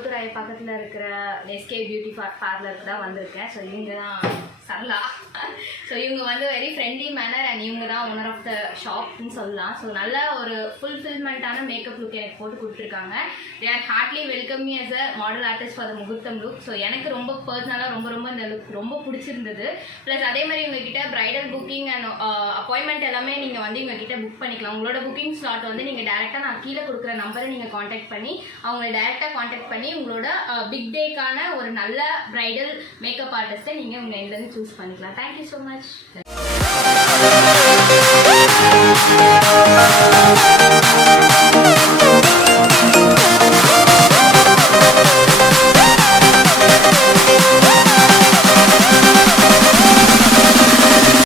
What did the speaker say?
குளத்தூராய் பக்கத்தில் இருக்கிற SK beauty பார்லருக்கு தான் வந்திருக்கேன். ஸோ இவங்க தான் சரளா. ஸோ இவங்க வந்து வெரி ஃப்ரெண்ட்லி மேனர் அண்ட் இவங்க தான் ஓனர் ஆஃப் த ஷாப்னு சொல்லலாம். ஸோ நல்ல ஒரு ஃபுல்ஃபில்மெண்ட்டான மேக்கப் லுக் எனக்கு போட்டு கொடுத்துருக்காங்க. They are Hartley welcome me as a model artist for the முகூர்த்தம் லுக். ஸோ எனக்கு ரொம்ப பர்சனலாக ரொம்ப இந்த லுக் ரொம்ப பிடிச்சிருந்தது. ப்ளஸ் அதே மாதிரி உங்ககிட்ட ப்ரைடல் புக்கிங் அண்ட் அப்பாயின்மெண்ட் எல்லாமே நீங்கள் வந்து இவங்ககிட்ட புக் பண்ணிக்கலாம். உங்களோட புக்கிங் ஸ்லாட் வந்து நீங்கள் டேரெக்டாக நான் கீழே கொடுக்குற நம்பரை நீங்கள் காண்டாக்ட் பண்ணி அவங்களை டேரெக்டாக காண்டாக்ட் பண்ணி உங்களோட பிக் டேக்கான ஒரு நல்ல ப்ரைடல் மேக்கப் ஆர்டிஸ்ட்டை நீங்கள் உங்கள் இதுலேருந்து சூஸ் பண்ணிக்கலாம். Thank you so much.